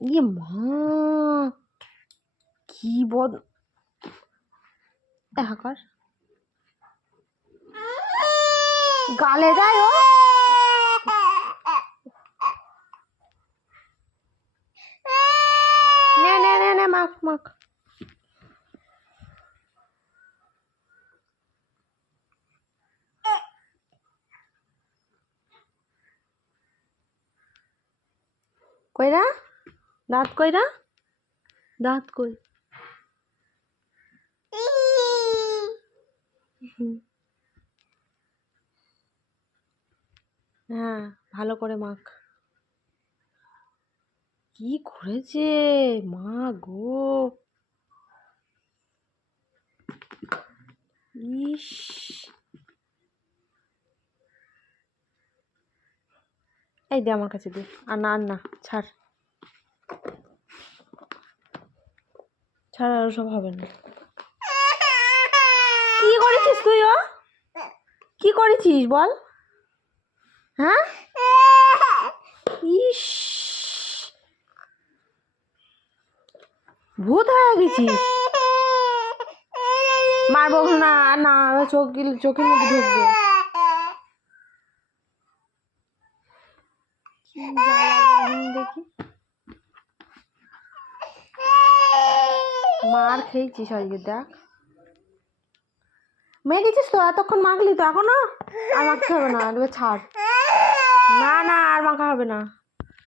ইয়ে মা, কি বদ হাকার গালে যায় ও। নে নে নে নে মাখ মাখ। কইরা দাঁত কইরা দাঁত কই। হ্যাঁ ভালো করে মাখ। কি করেছে মা গো, ইস। এই দে আমার কাছে দে। আর না আর না, ছাড় ছাড়, আর সব হবে না। কি করেছিস তুই? ও কি করেছিস বল? হ্যাঁ ইস, ভূত হয়ে গেছিস। মারবো না না, চোখের মধ্যে ঢুকবে। দেখি মার খেয়েছিস আজকে, দেখ মেরেছিস তো, এতক্ষণ মাখলি তো, এখনো আর মাখতে হবে না, ছাড়। না না আর মাখা হবে না।